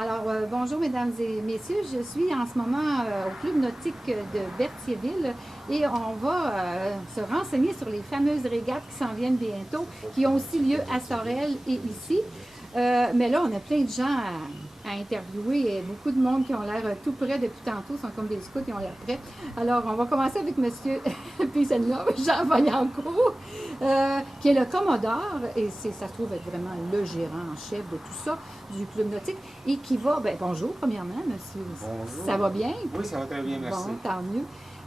Alors, bonjour mesdames et messieurs, je suis en ce moment au Club nautique de Berthierville et on va se renseigner sur les fameuses régates qui s'en viennent bientôt, qui ont aussi lieu à Sorel et ici. Mais là, on a plein de gens à interviewer et beaucoup de monde qui ont l'air tout près depuis tantôt, sont comme des scouts, qui ont l'air prêts. Alors, on va commencer avec monsieur, puis celle-là, Jean Vaillancourt, qui est le commodore, et ça se trouve être vraiment le gérant en chef de tout ça, du Club nautique, et qui va, bonjour premièrement, monsieur. Bonjour. Ça va bien? Oui, ça va très bien, merci. Bon, tant mieux.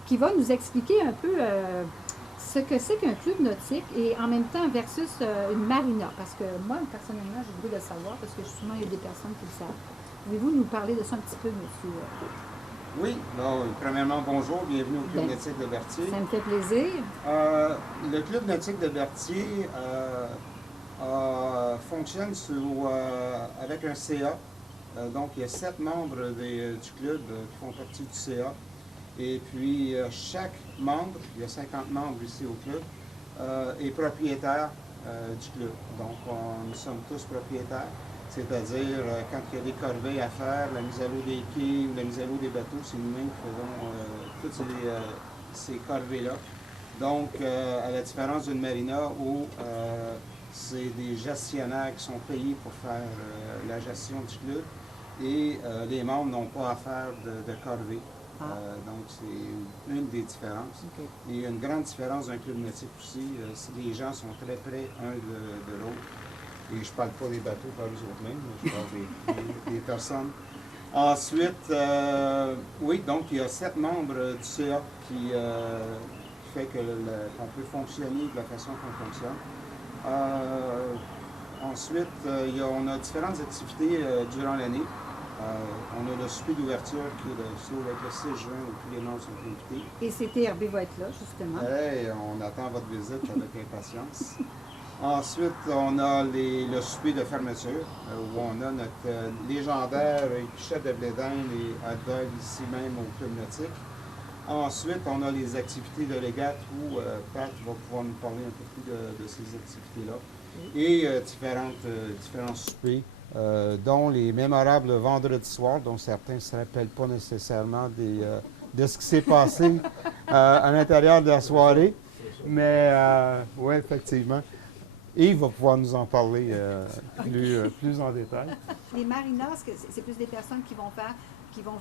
Qui va nous expliquer un peu ce que c'est qu'un club nautique et en même temps versus une marina. Parce que moi, personnellement, j'ai le goût de le savoir parce que justement, il y a des personnes qui le savent. Pouvez-vous nous parler de ça un petit peu, monsieur? Oui, bon, premièrement, bonjour, bienvenue au Club Ben, nautique de Berthier. Ça me fait plaisir. Le Club nautique de Berthier fonctionne avec un CA. Donc, il y a 7 membres du club qui font partie du CA. Et puis, chaque membre, il y a 50 membres ici au club, est propriétaire du club. Donc, nous sommes tous propriétaires. C'est-à-dire, quand il y a des corvées à faire, la mise à l'eau des quais ou la mise à l'eau des bateaux, c'est nous-mêmes qui faisons toutes ces corvées-là. Donc, à la différence d'une marina où c'est des gestionnaires qui sont payés pour faire la gestion du club et les membres n'ont pas à faire de corvée. Donc, c'est une des différences. Okay. Et il y a une grande différence d'un club nautique aussi. Les gens sont très près un de l'autre. Et je ne parle pas des bateaux par eux autres mêmes, je parle des personnes. Ensuite, oui, donc il y a 7 membres du CA qui fait qu'on peut fonctionner de la façon qu'on fonctionne. Ensuite, on a différentes activités durant l'année. On a le souper d'ouverture qui est le 6 juin où tous les membres sont invités. Et CTRB va être là, justement. On attend votre visite avec impatience. Ensuite, on a le souper de fermeture, où on a notre légendaire chef de blé d'Inde et hot dog ici même au Club nautique. Ensuite, on a les activités de régate où Pat va pouvoir nous parler un peu plus de ces activités-là. Et différents soupers, dont les mémorables vendredi soir, dont certains ne se rappellent pas nécessairement de ce qui s'est passé à l'intérieur de la soirée. Mais oui, effectivement. Yves va pouvoir nous en parler plus en détail. Les marinas, c'est plus des personnes qui vont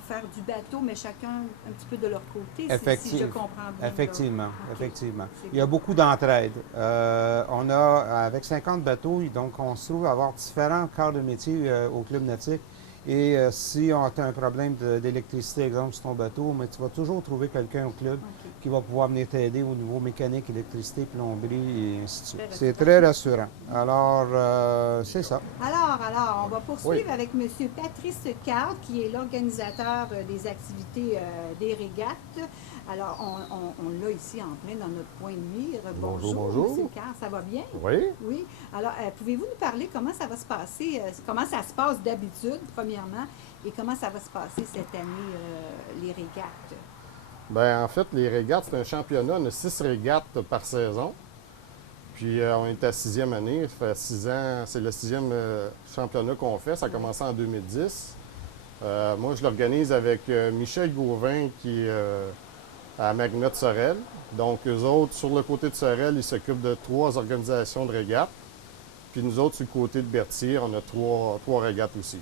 faire du bateau, mais chacun un petit peu de leur côté, si je comprends bien. Effectivement, okay. effectivement. Il y a beaucoup d'entraide. On a, avec 50 bateaux, donc on se trouve à avoir différents corps de métier au Club nautique. Et si on a un problème d'électricité, exemple, sur ton bateau, mais tu vas toujours trouver quelqu'un au club qui va pouvoir venir t'aider au niveau mécanique, électricité, plomberie et ainsi de suite. C'est très rassurant. Alors, c'est ça. Alors, on va poursuivre avec M. Patrice Card, qui est l'organisateur des activités des régates. Alors, on l'a ici en plein dans notre point de mire. Bonjour. M. Card, ça va bien? Oui. Oui. Alors, pouvez-vous nous parler comment ça va se passer, comment ça se passe d'habitude, premièrement, et comment ça va se passer cette année, les régates? Bien, en fait, les régates, c'est un championnat. On a 6 régates par saison. Puis, on est à 6e année. Ça fait 6 ans. C'est le 6e championnat qu'on fait. Ça a commencé en 2010. Moi, je l'organise avec Michel Gauvin, qui est à Magna de Sorel. Donc, eux autres, sur le côté de Sorel, ils s'occupent de 3 organisations de régates. Puis, nous autres, sur le côté de Berthier, on a 3 régates aussi.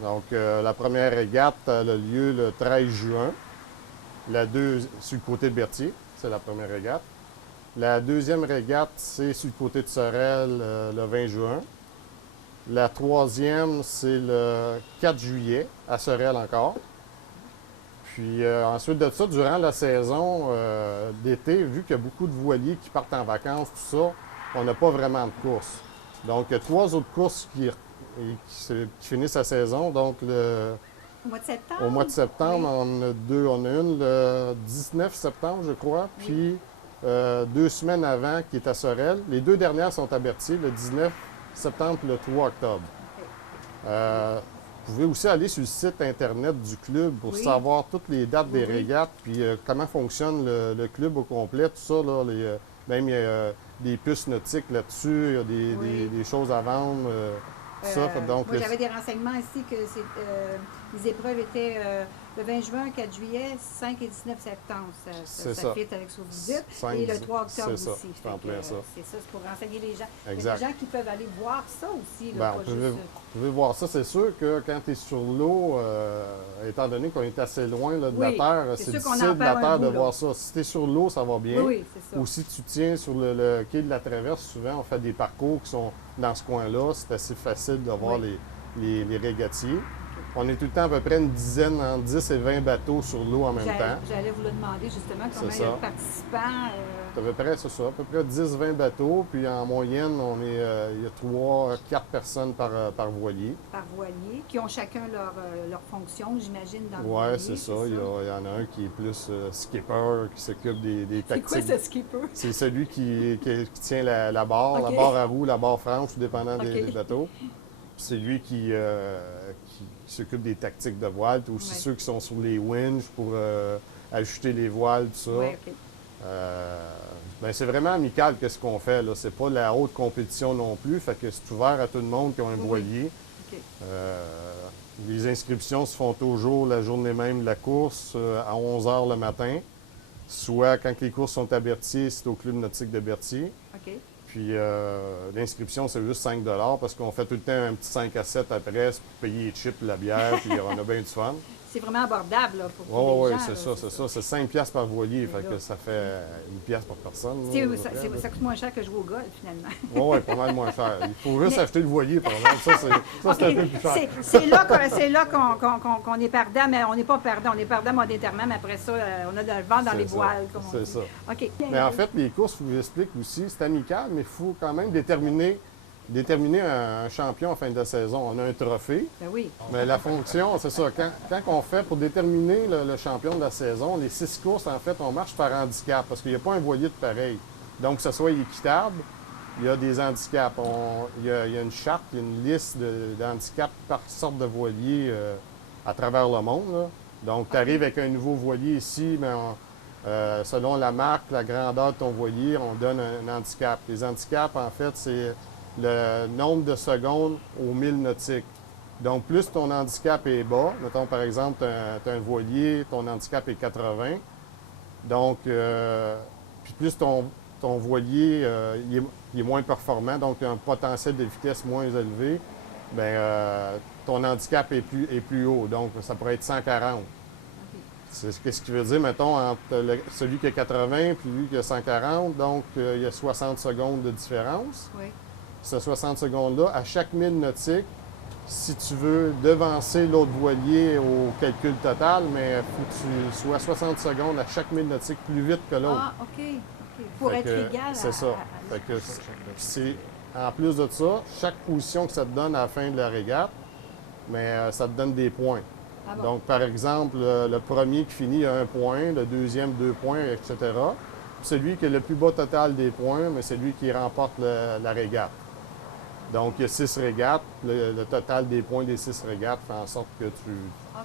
Donc, la première régate a lieu le 13 juin. Sur le côté de Berthier, c'est la première régate. La deuxième régate, c'est sur le côté de Sorel le 20 juin. La troisième, c'est le 4 juillet, à Sorel encore. Puis ensuite de ça, durant la saison d'été, vu qu'il y a beaucoup de voiliers qui partent en vacances, tout ça, on n'a pas vraiment de course. Donc, il y a 3 autres courses qui finissent la saison. Donc, au mois de septembre? Au mois de septembre, oui. On a 2. On a une le 19 septembre, je crois, puis 2 semaines avant, qui est à Sorel. Les 2 dernières sont à Berthier, le 19 septembre et le 3 octobre. Vous pouvez aussi aller sur le site Internet du club pour savoir toutes les dates des régates, puis comment fonctionne le club au complet, tout ça. Là, même il y a des puces nautiques là-dessus, il y a des choses à vendre. donc, moi, j'avais des renseignements ici que les épreuves étaient le 20 juin, 4 juillet, 5 et 19 septembre. C'est ça ça. fit avec ce que vous dites. 5, Et le 3 octobre c'est aussi. ça, c'est en plein ça. C'est ça, c'est pour renseigner les gens. Il y a Exact. des gens qui peuvent aller voir ça aussi. Là, Ben, pas vous juste, pouvez voir ça. C'est sûr que quand tu es sur l'eau, étant donné qu'on est assez loin là, de la Oui, Terre, c'est c'est sûr qu'on en difficile de perd la un Terre bout, de là. voir ça. Si tu es sur l'eau, ça va bien. oui, c'est ça. Ou si tu tiens sur le quai de la Traverse, souvent on fait des parcours qui sont dans ce coin-là. C'est assez facile de voir Oui. les régatiers. On est tout le temps à peu près une dizaine, entre 10 et 20 bateaux sur l'eau en même temps. J'allais vous le demander justement combien C'est il y a ça. de participants. C'est à peu près, c'est ça, à peu près 10-20 bateaux. Puis en moyenne, il y a 3-4 personnes par voilier. Par voilier, qui ont chacun leur fonction, j'imagine, dans le Oui, voilier. c'est ça. Il y en a un qui est plus skipper, qui s'occupe des C'est quoi tactiques. ce skipper? C'est celui qui tient la barre, OK. la barre à roue, la barre franche, tout dépendant des OK. bateaux. C'est lui qui s'occupe des tactiques de voile. Puis aussi Ouais. ceux qui sont sur les winches pour ajuster les voiles, tout ça. Oui, OK. Ben, c'est vraiment amical ce qu'on fait. Là. C'est pas de la haute compétition non plus. Fait que c'est ouvert à tout le monde qui a un Oui. voilier. OK. Les inscriptions se font toujours la journée même de la course, à 11 h le matin. Soit quand les courses sont à Berthier, c'est au Club nautique de Berthier. OK. Puis l'inscription, c'est juste 5 parce qu'on fait tout le temps un petit 5 à 7 après c'est pour payer les chips, la bière, puis on a bien du fun. C'est vraiment abordable là, pour Oui, les gens. c'est là, ça, c'est ça. C'est 5 piastres par voilier, C'est fait là. que ça fait 1 piastre par personne. Tu sais, là, à peu près, ça coûte moins cher que jouer au golf, finalement. Oui, pas mal moins cher. Il faut juste acheter le voilier, par exemple. Ça, c'est un peu plus cher. C'est là qu'on est perdant, mais on n'est pas perdant. On est perdant monétairement, mais après ça, on a le vent dans C'est les ça. voiles, comme on C'est dit. ça. OK. Mais en fait, les courses, je vous explique aussi, c'est amical, mais il faut quand même déterminer un champion en fin de saison. On a un trophée, Ben oui. mais la fonction, c'est ça. Quand on fait, pour déterminer le champion de la saison, les 6 courses, en fait, on marche par handicap, parce qu'il n'y a pas un voilier de pareil. Donc, que ce soit équitable, il y a des handicaps. Il y a une charte, il y a une liste d'handicaps par sorte de voilier à travers le monde, là. Donc, tu arrives avec un nouveau voilier ici, mais selon la marque, la grandeur de ton voilier, on donne un handicap. Les handicaps, en fait, c'est le nombre de secondes au 1000 nautiques. Donc, plus ton handicap est bas, mettons par exemple, tu as un voilier, ton handicap est 80. Donc, puis plus ton voilier il est moins performant, donc tu as un potentiel de vitesse moins élevé, bien, ton handicap est plus haut. Donc, ça pourrait être 140. C'est ce qui veut dire, mettons, entre celui qui a 80 et lui qui a 140, donc il y a 60 secondes de différence. Oui. Ce 60 secondes-là, à chaque 1000 nautiques, si tu veux devancer l'autre voilier au calcul total, mais il faut que tu sois 60 secondes à chaque 1000 nautiques plus vite que l'autre. Ah, OK. OK. Pour Fait être que égal c'est ça. Fait que c'est, en plus de ça, chaque position que ça te donne à la fin de la régate, mais ça te donne des points. Ah bon. Donc, par exemple, le premier qui finit a 1 point, le deuxième 2 points, etc. Puis celui qui a le plus bas total des points, mais c'est lui qui remporte la régate. Donc, il y a 6 régates. Le total des points des 6 régates fait en sorte que OK.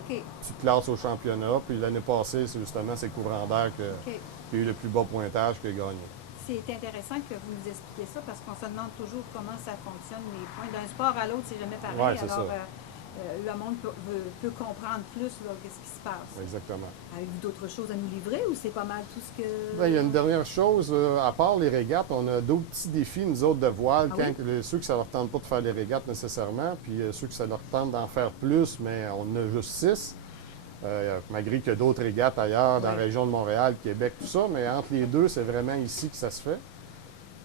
tu te classes au championnat. Puis l'année passée, c'est Courant d'Air OK. qui a eu le plus bas pointage qui a gagné. C'est intéressant que vous nous expliquiez ça parce qu'on se demande toujours comment ça fonctionne, les points. D'un sport à l'autre, c'est jamais pareil. Ouais, c'est Alors, ça. le monde peut comprendre plus qu'est-ce qui se passe. Exactement. Avez-vous d'autres choses à nous livrer ou c'est pas mal tout ce que... Bien, il y a une dernière chose. À part les régates, on a d'autres petits défis, nous autres, de voile. Ah Quand ceux que ça leur tente pas de faire les régates nécessairement, puis ceux que ça leur tente d'en faire plus, mais on en a juste 6. Malgré qu'il y a d'autres régates ailleurs, dans la Ouais. région de Montréal, Québec, tout ça, mais entre les deux, c'est vraiment ici que ça se fait.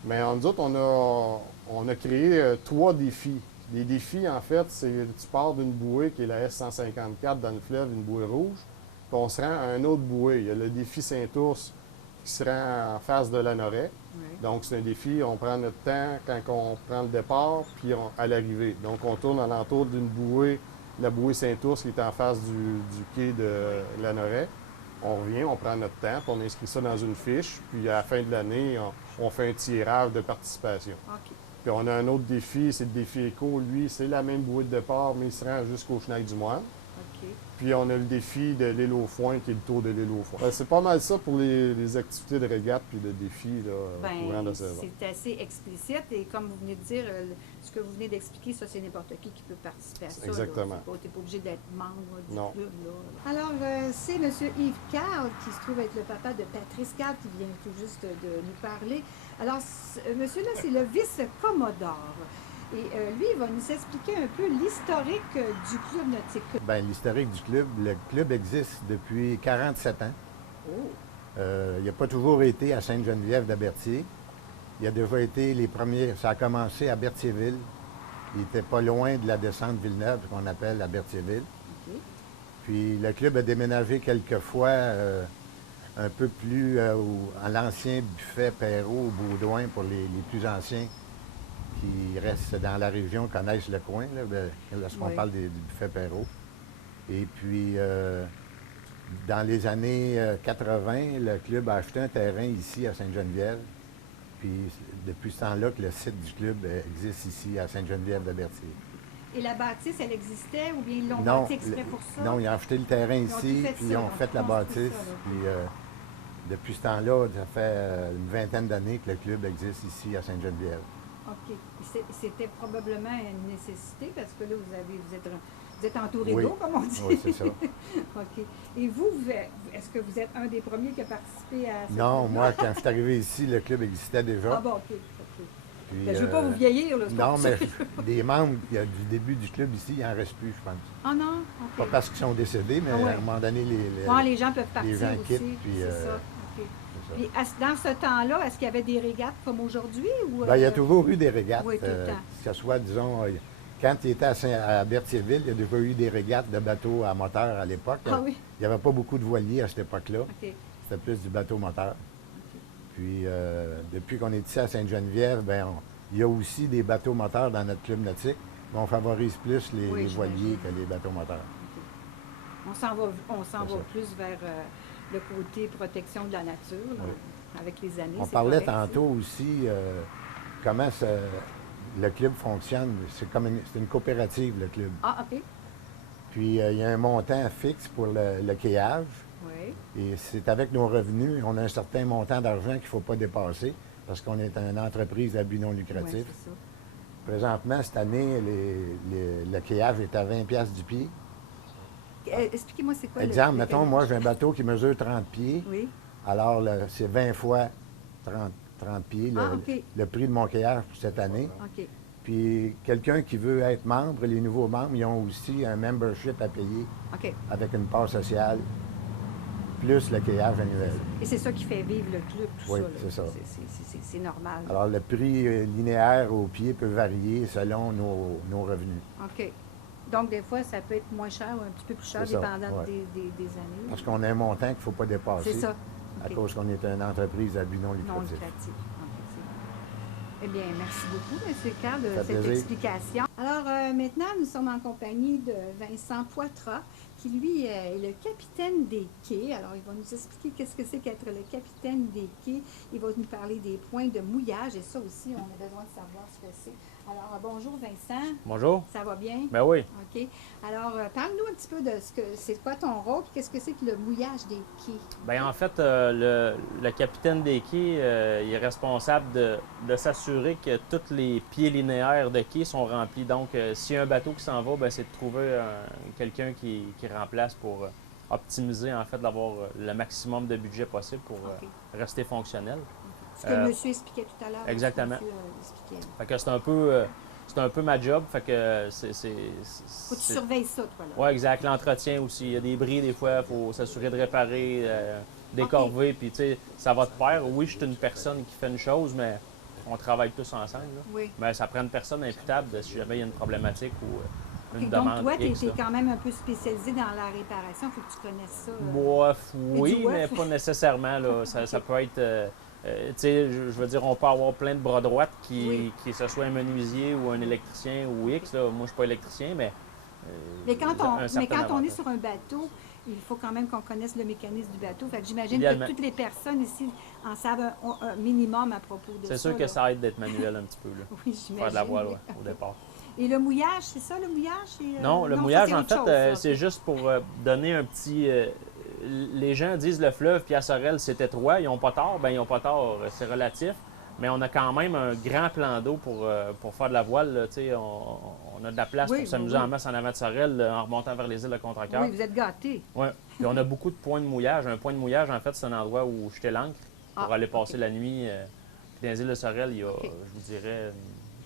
Mais nous autres, on a créé 3 défis. Les défis, en fait, c'est tu pars d'une bouée qui est la S154 dans le fleuve, une bouée rouge, puis on se rend à un autre bouée. Il y a le défi Saint-Ours qui se rend en face de Lanoret. Oui. Donc, c'est un défi, on prend notre temps quand on prend le départ, puis à l'arrivée. Donc, on tourne alentour d'une bouée, la bouée Saint-Ours qui est en face du quai de Lanoret. On revient, on prend notre temps, puis on inscrit ça dans une fiche, puis à la fin de l'année, on fait un tirage de participation. OK. Puis on a un autre défi, c'est le défi éco. Lui, c'est la même bouée de départ, mais il se rend jusqu'au Chenal du Moine. OK. Puis on a le défi de l'île aux foins, qui est le tour de l'île aux foins. C'est pas mal ça pour les activités de régate puis de défis là, au courant de la saison. C'est assez explicite et comme vous venez de dire, ce que vous venez d'expliquer, ça c'est n'importe qui peut participer à ça. Exactement. Tu n'es pas obligé d'être membre du Non. club. Là. Alors, c'est M. Yves Carl qui se trouve être le papa de Patrice Carl qui vient tout juste de nous parler. Alors, monsieur-là, c'est le vice-commodore. Et lui, il va nous expliquer un peu l'historique du club nautique. Bien, l'historique du club, le club existe depuis 47 ans. Oh! Il n'a pas toujours été à Sainte-Geneviève d'Aberthier. Il a déjà été les premiers. Ça a commencé à Berthierville. Il était pas loin de la descente Villeneuve, qu'on appelle à Berthierville. OK. Puis le club a déménagé quelques fois un peu plus à l'ancien buffet Perrault au Baudouin pour les plus anciens qui restent dans la région, connaissent le coin, lorsqu'on Oui. parle du buffet Perrault. Et puis, dans les années 80, le club a acheté un terrain ici à Sainte-Geneviève. Puis, depuis ce temps-là que le site du club existe ici à Sainte-Geneviève-de-Berthier. Et la bâtisse, elle existait ou bien ils l'ont Non, bâtie exprès pour ça? non, ils ont acheté le terrain Ils ont tout ici, fait puis ça, ils ont ils ont fait la construit bâtisse. ça, là. Puis, depuis ce temps-là, ça fait une vingtaine d'années que le club existe ici à Sainte-Geneviève. OK. C'était probablement une nécessité parce que là, vous êtes entouré Oui. d'eau, comme on dit. Oui, c'est ça. OK. Et vous, est-ce que vous êtes un des premiers qui a participé à cette Non, club-là? moi, quand je suis arrivé ici, le club existait déjà. Ah bon, OK. Puis, Ben, je ne veux pas vous vieillir, là. c'est pas Non, pour ça mais que- des membres du début du club ici, il n'en reste plus, je pense. Ah non? Pas OK. parce qu'ils sont décédés, mais Ah ouais. à un moment donné, Ouais, les gens peuvent partir gens aussi. quittent, puis, c'est ça. OK. Puis, dans ce temps-là, est-ce qu'il y avait des régates comme aujourd'hui? Ou, ben, il y a toujours eu des régates. Oui, tout le temps. Que ce soit, disons, quand il était à Berthierville, il y a déjà eu des régates de bateaux à moteur à l'époque. Ah oui? Il n'y avait pas beaucoup de voiliers à cette époque-là. OK. C'était plus du bateau moteur. Puis, depuis qu'on est ici à Sainte-Geneviève, ben, il y a aussi des bateaux moteurs dans notre club nautique, mais on favorise plus les Oui, voiliers j'imagine. que les bateaux moteurs. On s'en va C'est va ça. plus vers le côté protection de la nature, là, Oui. avec les années. On c'est parlait correct, tantôt aussi comment le club fonctionne. C'est une coopérative, le club. Ah, OK. Puis, il y a un montant fixe pour le quayage. Oui. Et c'est avec nos revenus, on a un certain montant d'argent qu'il ne faut pas dépasser parce qu'on est une entreprise à but non Oui, lucratif. c'est ça. Présentement, cette année, le quayage est à 20 piastres du pied. Expliquez-moi, c'est quoi Exemple, le mettons, quayage? moi, j'ai un bateau qui mesure 30 pieds. Oui. Alors, c'est 20 fois 30 pieds, Ah, OK. le prix de mon quayage pour cette année. OK. Puis, quelqu'un qui veut être membre, les nouveaux membres, ils ont aussi un membership à payer OK. avec une part sociale, plus le quayage annuel. Et c'est ça qui fait vivre le club, tout Oui, ça. là. c'est ça. C'est normal. Alors, le prix linéaire au pied peut varier selon nos revenus. OK. Donc, des fois, ça peut être moins cher ou un petit peu plus cher, C'est ça, dépendant ouais. des années. Parce qu'on a un montant qu'il ne faut pas dépasser. C'est ça. À OK. cause qu'on est une entreprise à but non Non lucratif. lucratif. OK, c'est bon. Eh bien, merci beaucoup, M. Carl, de Ça fait cette plaisir. explication. Alors, maintenant, nous sommes en compagnie de Vincent Poitras, qui, lui, est le capitaine des quais. Alors, il va nous expliquer qu'est-ce que c'est qu'être le capitaine des quais. Il va nous parler des points de mouillage, et ça aussi, on a besoin de savoir ce que c'est. Alors, bonjour, Vincent. Bonjour. Ça va bien? Ben oui. OK. Alors, parle-nous un petit peu de c'est quoi ton rôle, puis qu'est-ce que c'est que le mouillage des quais? Ben en fait, le capitaine des quais, il est responsable de s'assurer que tous les pieds linéaires de quai sont remplis. Donc, s'il y a un bateau qui s'en va, ben, c'est de trouver quelqu'un qui remplace pour optimiser, en fait, d'avoir le maximum de budget possible pour OK. rester fonctionnel. Ce que le monsieur expliquait tout à l'heure. exactement. ce que le monsieur, expliquait. Fait que c'est un peu ma job. Fait que Faut que tu surveilles ça, toi, là. Oui, exact. L'entretien aussi. Il y a des bris, des fois, il faut s'assurer de réparer, décorver, puis tu sais, ça va de pair. Oui, je suis une personne qui fait une chose, mais on travaille tous ensemble. Là. Oui. Mais ça prend une personne imputable si jamais il y a une problématique ou une OK, demande. donc, toi, tu X, es là. quand même un peu spécialisé dans la réparation. Il faut que tu connaisses ça. Bof, oui, du mais wef. pas nécessairement. Là. Ça peut être. Tu sais, je veux dire, on peut avoir plein de bras droites Oui. qui ce soit un menuisier ou un électricien ou X. Là. Moi, je ne suis pas électricien, mais. Mais quand un on certain est avantage. sur un bateau, il faut quand même qu'on connaisse le mécanisme du bateau. Fait que j'imagine que Idéalement. toutes les personnes ici en savent un minimum à propos de ça. C'est sûr que là. ça aide d'être manuel un petit peu. Là. Oui, j'imagine. Faire de la voile, ouais, au départ. Et le mouillage, c'est ça, le mouillage? Non, le ça, mouillage, c'est en autre fait, chose, ça. c'est juste pour donner un petit... les gens disent le fleuve puis la Sorel, c'est étroit. Ils n'ont pas tort. Ben ils n'ont pas tort. C'est relatif. Mais on a quand même un grand plan d'eau pour faire de la voile. Là, on a de la place Oui, pour s'amuser oui. en masse en avant de Sorel en remontant vers les îles de Contrecoeur. Oui, vous êtes gâtés. Ouais. Puis on a beaucoup de points de mouillage. Un point de mouillage, en fait, c'est un endroit où jeter l'ancre pour Ah, aller passer ok. la nuit. Puis dans les îles de Sorel, il y a, Ok. je vous dirais,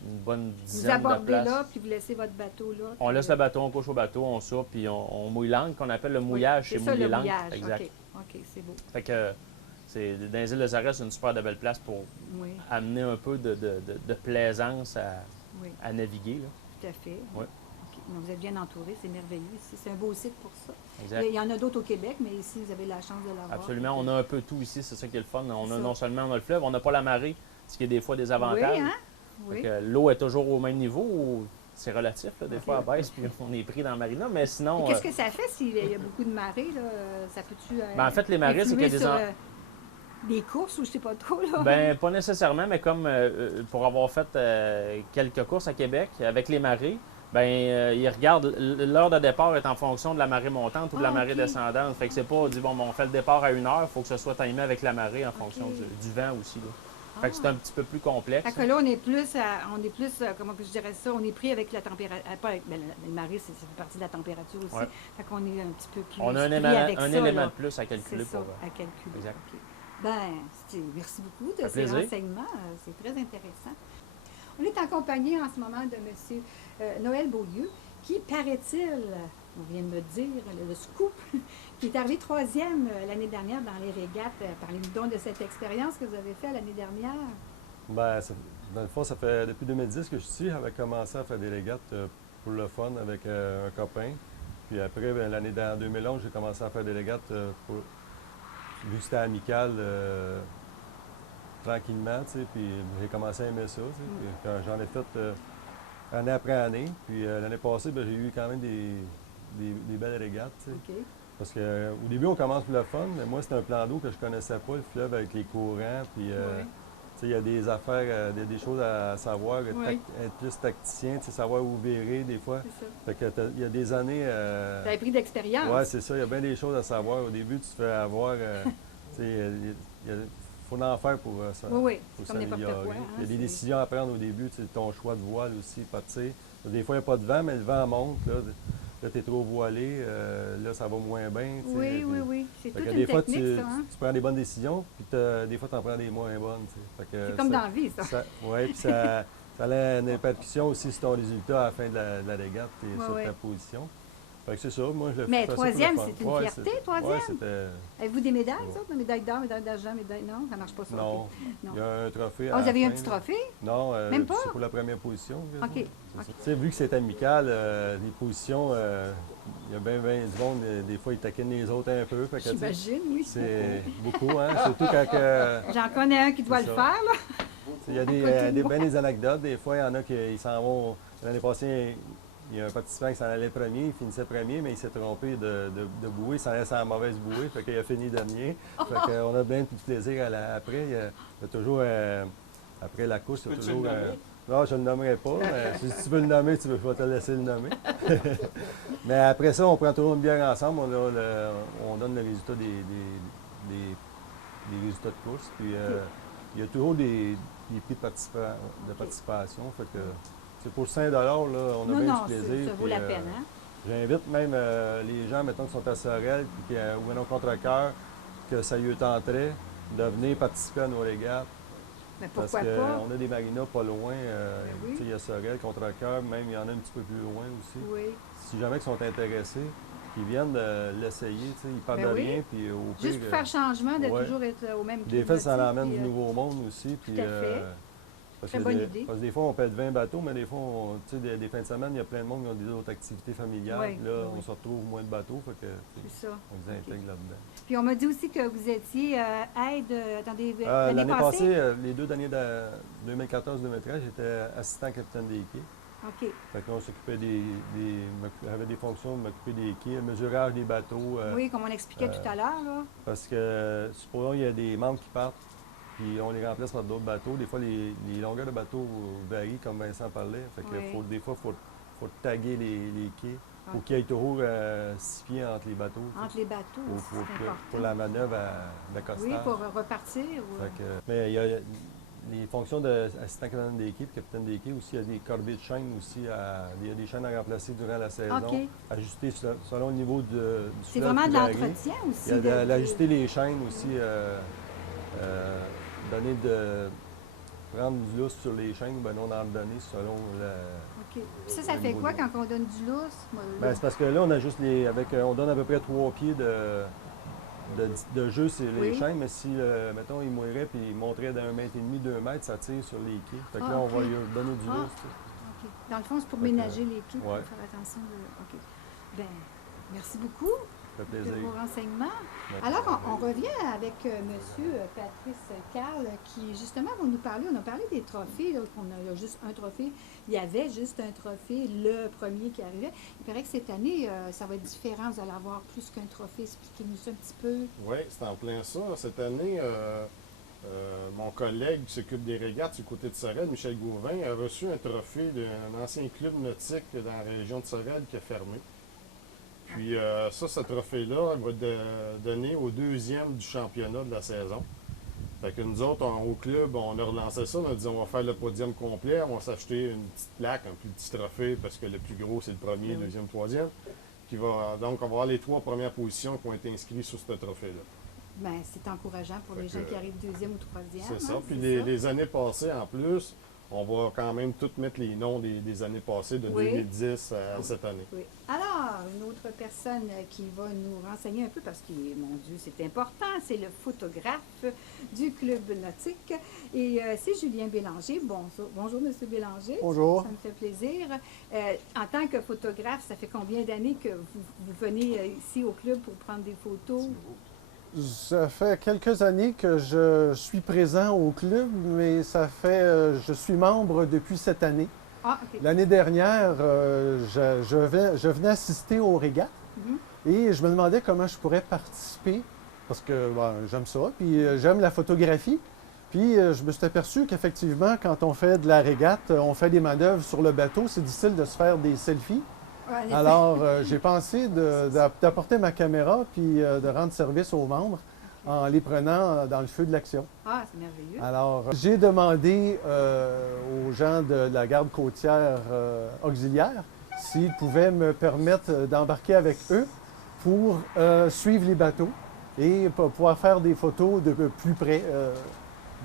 une bonne Vous dizaine de abordez places. là, puis vous laissez votre bateau là. On puis, laisse le bateau, on couche au bateau, on soupe, puis on mouille l'ancre, qu'on appelle le mouillage, oui, c'est ça, mouiller le l'ancre. mouillage. Exact. OK, c'est beau. Fait que dans les îles de Sorel, c'est une super de belle place pour Oui, amener un peu de plaisance oui, à naviguer. Là. tout à fait. Oui. OK. Donc, vous êtes bien entouré, c'est merveilleux ici. C'est un beau site pour ça. Exact. Il y en a d'autres au Québec, mais ici, vous avez la chance de l'avoir. Absolument. On a un peu tout ici, c'est ça qui est le fun. On C'est a ça. non seulement on a le fleuve, on n'a pas la marée, ce qui est des fois des avantages. Oui, hein? Fait Oui. que l'eau est toujours au même niveau, ou c'est relatif, là, des Ok. fois elle baisse, puis on est pris dans la marina, mais sinon... Et qu'est-ce que ça fait s'il y a beaucoup de marées, là? Ça peut-tu Ben, en fait, les marées, c'est qu'il y a influer des... sur, des courses ou je sais pas trop, là? Ben, pas nécessairement, mais comme pour avoir fait quelques courses à Québec avec les marées, ben ils regardent, l'heure de départ est en fonction de la marée montante ou de la Ah, marée ok. descendante. Fait que c'est pas, on dit, bon, on fait le départ à 1 heure, il faut que ce soit timé avec la marée en fonction Ok. du vent aussi. Là. Fait que c'est Ah. un petit peu plus complexe. Fait que là, on est plus, comment je dirais ça, on est pris avec la température, pas avec, ben, la marée, ça fait partie de la température aussi. Ouais. Fait qu'on est un petit peu plus On a un pris élément, avec ça, élément là. de plus à C'est calculer ça, pour... à calculer. exact. OK. Ben, merci beaucoup de Ça fait ces plaisir. renseignements. C'est très intéressant. On est accompagné en ce moment de M. Noël Beaulieu, qui, paraît-il, on vient de me dire, le scoop, qui est arrivé 3e l'année dernière dans les régates. Parlez-nous donc de cette expérience que vous avez faite l'année dernière. Ben, dans le fond, ça fait depuis 2010 que je suis ici. J'avais commencé à faire des régates pour le fun avec un copain. Puis après, ben, en 2011, j'ai commencé à faire des régates vu que c'était amical, tranquillement, tu sais. Puis j'ai commencé à aimer ça, tu sais. Puis quand j'en ai fait année après année. Puis l'année passée, ben, j'ai eu quand même des belles régates, tu sais. OK. Parce qu'au début, on commence pour le fun, mais moi, c'était un plan d'eau que je connaissais pas, le fleuve avec les courants. Puis Oui. tu sais, il y a des affaires, des choses à savoir, Oui. être plus tacticien, tu sais, savoir où virer des fois. C'est ça. Fait que il y a des années. Vous avez pris d'expérience. Ouais, c'est ça, il y a bien des choses à savoir. Au début, tu te fais avoir. Tu sais, il faut en faire pour ça. Oui, oui. Pour C'est comme n'importe s'améliorer. quoi. Hein, Il y a des c'est- décisions à prendre au début, tu sais, ton choix de voile aussi, partir. Des fois, il n'y a pas de vent, mais le vent monte. Là tu es trop voilé, là, ça va moins bien. Tu sais, Oui, puis- oui, oui. C'est fait toute que une des fois, technique, ça. Hein? tu prends des bonnes décisions, puis des fois, tu en prends des moins bonnes. Tu sais. Fait que C'est comme dans la vie, ça. Oui, puis ça a une répercussion aussi sur ton résultat à la fin de la régate et Ouais, sur ouais. ta position. Fait que c'est ça, moi je le Mais fais ça pour le troisième, fun. c'est une Ouais, fierté, c'était- troisième? Ouais, c'était... Avez-vous des médailles, Ouais. ça? Des médailles d'or, médailles d'argent, médailles... Non, ça marche pas, ça. Non, OK. Non. il y a un trophée Ah, à vous la avez eu un fin, petit là. trophée? Non, Même pas? c'est pour la première position. OK. C'est OK. ça. Tu sais, vu que c'est amical, les positions, il y a bien du monde, des fois ils taquinent les autres un peu. Fait que, tu sais, J'imagine, oui. c'est beaucoup, hein? Surtout quand J'en connais un qui doit C'est le ça. faire, là. il y a À côté de moi. bien des anecdotes. Des fois, il y en a qui s'en vont. L'année passée, il y a un participant qui s'en allait premier, il finissait premier, mais il s'est trompé de bouée, il s'en allait sur la mauvaise bouée, fait qu'il a fini dernier. Fait qu'on a bien de plaisir après. Il y a toujours, après la course, il y a Peux-tu toujours... le nommer? non, je ne le nommerai pas, mais si tu veux le nommer, je vais te laisser le nommer. Mais après ça, on prend toujours une bière ensemble, on donne le résultat des résultats de course. Puis il y a toujours des prix de participation. Fait que c'est pour 5 là, on a Non, bien non, du plaisir. ça vaut puis, la peine, hein? J'invite même les gens, mettons, qui sont à Sorel puis ou à nos contre-cœurs, que ça lui tenterait de venir participer à nos régates. Mais Parce pourquoi pas? qu'on a des marinas pas loin. oui. Tu sais, il y a Sorel, contre-cœur, même il y en a un petit peu plus loin aussi. Oui. Si jamais ils sont intéressés, qu'ils viennent l'essayer, tu sais, ils partent Ben de oui. rien, puis au pire, Juste pour faire changement, de ouais. toujours être au même des fois, ça climatique, l'emmène puis, du nouveau monde aussi. Puis, tout à fait. parce, Très que bonne idée. parce que des fois, on peut être 20 bateaux, mais des fois, tu sais, des fins de semaine, il y a plein de monde qui ont des autres activités familiales. Oui, Là, oui, on oui. se retrouve moins de bateaux, fait que, tu sais, C'est ça. on les intègre là-dedans. Puis on m'a dit aussi que vous étiez aide, attendez, L'année passée, les 2 années de 2014-2013, j'étais assistant capitaine des quais. OK. Fait qu'on s'occupait j'avais des fonctions de m'occuper des quais, le mesurage des bateaux. Oui, comme on expliquait tout à l'heure, là. Parce que, supposons, il y a des membres qui partent, Puis on les remplace par d'autres bateaux. Des fois, les longueurs de bateaux varient, comme Vincent parlait. Fait que Oui. des fois, il faut taguer les quais. Faut qu'il y ait toujours 6 pieds entre les bateaux. Entre les bateaux, c'est important. Pour la manœuvre à l'accostage. Oui, pour repartir. ou- Fait que- mais il y a les fonctions d'assistant capitaine d'équipe, capitaine d'équipe aussi, il y a des corvées de chaîne aussi. Il y a des chaînes à remplacer durant la saison. OK. Ajuster selon le niveau du C'est fleuve vraiment qui de varie. l'entretien aussi. Il y a d'ajuster les chaînes aussi, donner de prendre du lousse sur les chaînes, ben non d'en donner selon la. OK. Puis ça le fait niveau quoi de- quand on donne du lousse? Moi, Ben, c'est parce que là, on a juste on donne à peu près 3 pieds de jeu sur les Oui. chaînes, mais si, mettons, il mouillerait puis il monterait d'1,5 mètre, 2 mètres, ça tire sur les quais. Fait que là, on va OK. lui donner du Ah. lousse. Tu sais. OK. Dans le fond, c'est pour Fait que, ménager les quais, pour ouais. faire attention. OK. Ben, merci beaucoup Ça fait de plaisir. vos renseignements. Ouais. Alors, on revient avec Monsieur Patrice Carl, qui justement va nous parler. On a parlé des trophées, là, qu'on a juste un trophée. Il y avait juste un trophée, le premier qui arrivait. Il paraît que cette année, ça va être différent. Vous allez avoir plus qu'un trophée. Expliquez-nous ça un petit peu. Oui, c'est en plein ça. Cette année, mon collègue qui s'occupe des régates du côté de Sorel, Michel Gauvin, a reçu un trophée d'un ancien club nautique dans la région de Sorel qui a fermé. Puis ce trophée-là va être donné au deuxième du championnat de la saison. Fait que nous autres, au club, on a relancé ça. On a dit on va faire le podium complet. On va s'acheter une petite plaque, un plus petit trophée, parce que le plus gros, c'est le premier, Oui. deuxième, troisième. Donc, on va avoir les 3 premières positions qui ont été inscrites sur ce trophée-là. Ben, c'est encourageant pour Fait les gens que, qui arrivent deuxième ou troisième. C'est ça. hein, Puis c'est ça. les années passées, en plus, on va quand même tout mettre les noms des années passées, de Oui. 2010 à cette année. Oui. Alors, une autre personne qui va nous renseigner un peu, parce que, mon Dieu, c'est important, c'est le photographe du Club nautique. Et c'est Julien Bélanger. Bonjour, Monsieur Bélanger. Bonjour. Ça me fait plaisir. En tant que photographe, ça fait combien d'années que vous venez ici au club pour prendre des photos? Ça fait quelques années que je suis présent au club, mais je suis membre depuis cette année. Ah, OK. L'année dernière, je venais assister aux régates Mhm. et je me demandais comment je pourrais participer parce que j'aime ça, puis j'aime la photographie. Puis je me suis aperçu qu'effectivement, quand on fait de la régate, on fait des manœuvres sur le bateau, c'est difficile de se faire des selfies. Ouais, en effet. Alors, j'ai pensé d'apporter ma caméra puis de rendre service aux membres en les prenant dans le feu de l'action. Ah, c'est merveilleux. Alors, j'ai demandé aux gens de la garde côtière auxiliaire s'ils pouvaient me permettre d'embarquer avec eux pour suivre les bateaux et pour pouvoir faire des photos de plus près.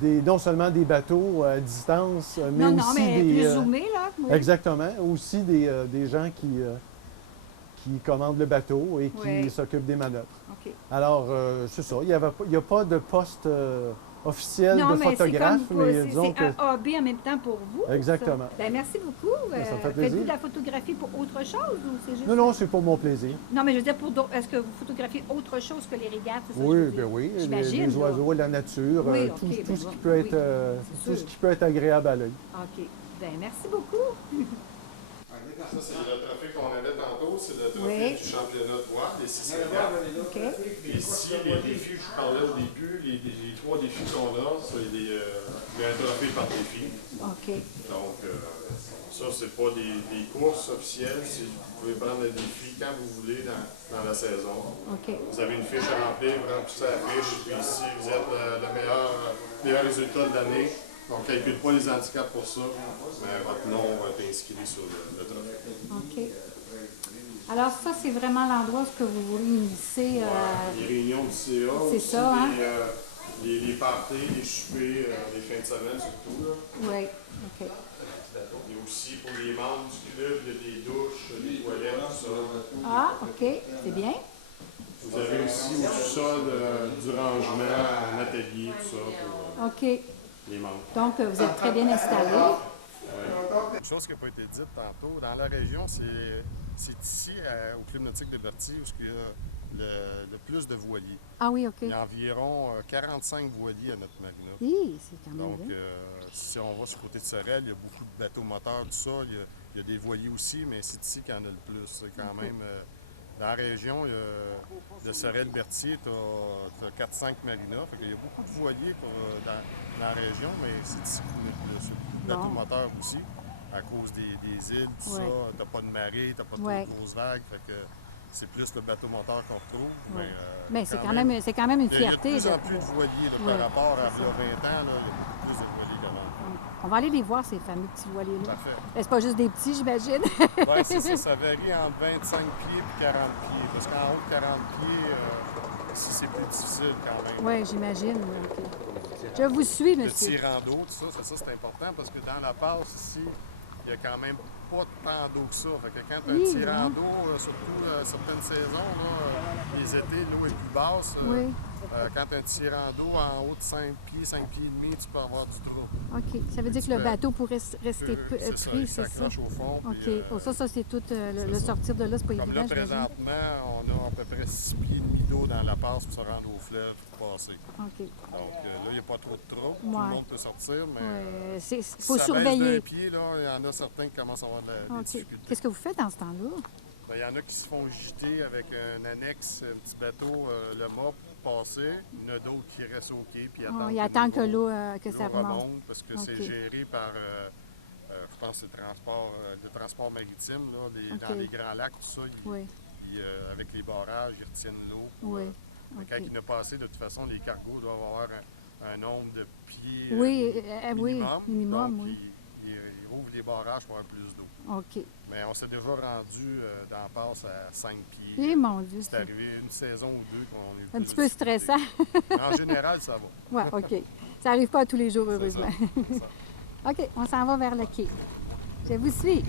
Non seulement des bateaux à distance, mais non, aussi mais des... plus zoomé, là. Oui. Exactement. Aussi des gens qui commandent le bateau et qui Oui. s'occupent des manœuvres. OK. Alors, c'est ça. Il n'y a pas de poste officiel Non, de mais c'est photographe, comme mais c'est disons que... un hobby en même temps pour vous. ça. Exactement. Ben, merci beaucoup. Ça me fait plaisir. Faites-vous de la photographie pour autre chose ou c'est juste... Non, c'est pour mon plaisir. Non, mais je veux dire, est-ce que vous photographiez autre chose que les régates? C'est ça que je Oui, veux dire? ben oui. J'imagine, Les là. oiseaux, la nature, Oui, tout, OK, tout ben ce bon, qui peut être, oui, c'est tout sûr. ce qui peut être agréable à l'œil. OK. Ben, merci beaucoup. Ça, c'est le trophée qu'on avait tantôt. C'est le Oui. trophée du championnat de voile, des 6 régates. OK. Et ici, les défis que je parlais au début, les 3 défis qu'on a, c'est il y a un trophée par défi. OK. Donc, ça, c'est pas des courses officielles. Vous pouvez prendre le défi quand vous voulez dans la saison. OK. Vous avez une fiche à remplir, vous remplissez la fiche, puis si vous êtes le meilleur résultat de l'année, on ne calcule pas les handicaps pour ça, mais votre nom va être inscrit sur le trophée. OK. Alors, ça, c'est vraiment l'endroit où vous vous réunissez. Les réunions du CA, c'est aussi, ça, hein? les parties, les soupers, les fins de semaine surtout. Là. Oui. OK. Et aussi pour les membres du club, il y a des douches, des toilettes, tout ça. Ah, OK. C'est bien. Vous avez aussi au sous-sol du rangement, un atelier, tout ça pour OK. les membres. Donc, vous êtes très bien installés. Une chose qui n'a pas été dite tantôt, dans la région, c'est ici, au Club nautique de Berthier, où il y a le plus de voiliers. Ah oui, OK. Il y a environ 45 voiliers à notre marina. Oui, c'est quand même Donc, bien. si on va sur le côté de Sorel, il y a beaucoup de bateaux moteurs, tout ça. Il y a des voiliers aussi, mais c'est ici qu'il y en a le plus. C'est quand même Dans la région, de Sorel-Berthier, tu as 4-5 marinas. Il y a beaucoup de voiliers dans la région, mais c'est disponible le bateau moteur aussi, à cause des îles, tout ça. Tu n'as pas de marée, tu n'as pas de grosses vagues. C'est plus le bateau moteur qu'on retrouve. Mais c'est quand même une fierté. Il y a de plus en plus de voiliers par rapport à il y a 20 ans. Il y a beaucoup plus de voiliers qu'avant. On va aller les voir, ces fameux petits voiliers-là. Parfait. C'est pas juste des petits, j'imagine. Oui, c'est ça. Ça varie entre 25 pieds et 40 pieds. Parce qu'en haut de 40 pieds, ici, c'est plus difficile quand même. Oui, j'imagine. Okay. Je vous suis, monsieur. Le petit rando, tout ça, c'est important parce que dans la passe ici, il y a quand même pas tant d'eau que ça. Fait que quand tu as un petit rando, surtout certaines saisons, les étés, l'eau est plus basse. Quand tu as un petit rando en haut de 5 pieds et demi, tu peux avoir du trou. OK. Ça veut dire que le bateau pourrait rester pris, c'est ça? S'accroche au fond. OK. Puis, ça, c'est tout. Le sortir de là, c'est pas comme évident, là, présentement, on a à peu près 6 pieds et demi d'eau dans la passe pour se rendre au fleuve pour passer. OK. Donc là, il n'y a pas trop de trou. Tout le monde peut sortir, mais il faut si ça surveiller. baisse d'un pied, là, il y en a certains qui commencent à avoir des difficultés. Qu'est-ce que vous faites dans ce temps-là? Il y en a qui se font gîter avec un annexe, un petit bateau, le mât pour passer. Il y en a d'autres qui restent au quai puis attendent que l'eau que ça remonte. Parce que c'est géré par, je pense, le transport maritime. Là, dans les grands lacs, tout ça, avec les barrages, ils retiennent l'eau. Quand il n'a pas assez, de toute façon, les cargos doivent avoir un nombre de pieds minimum. Donc, ils ouvrent les barrages pour avoir plus d'eau. OK. Mais on s'est déjà rendu dans la passe à 5 pieds. Eh mon Dieu! C'est arrivé une saison ou deux qu'on est un petit peu stressant. En général, ça va. Oui, OK. Ça n'arrive pas tous les jours, heureusement. C'est ça. OK, on s'en va vers le quai. Je vous suis.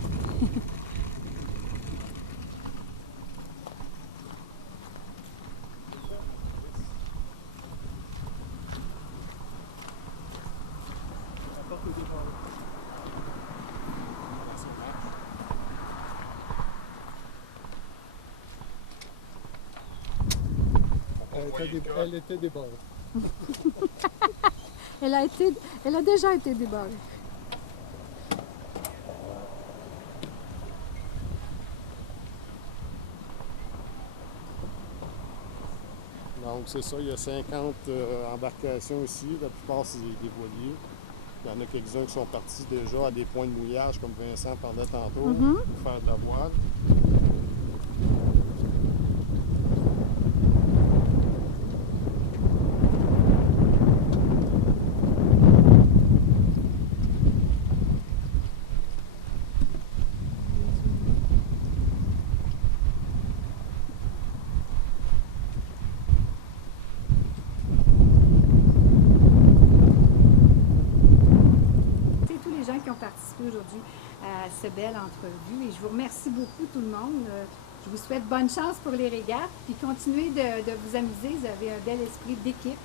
Elle était débarrée. Elle a déjà été débarrée. Donc, c'est ça, il y a 50 embarcations ici. La plupart, c'est des voiliers. Il y en a quelques-uns qui sont partis déjà à des points de mouillage, comme Vincent parlait tantôt, pour faire de la voile. Aujourd'hui à cette belle entrevue et je vous remercie beaucoup tout le monde. Je vous souhaite bonne chance pour les régates puis continuez de vous amuser. Vous avez un bel esprit d'équipe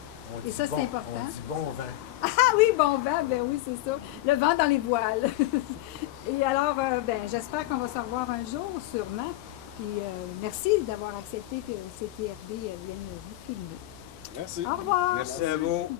et ça c'est important. On dit bon vent. Ah oui, bon vent, ben oui c'est ça. Le vent dans les voiles. Et alors, j'espère qu'on va se revoir un jour sûrement. Puis merci d'avoir accepté que CTRD vienne vous filmer. Merci. Au revoir. Merci à vous.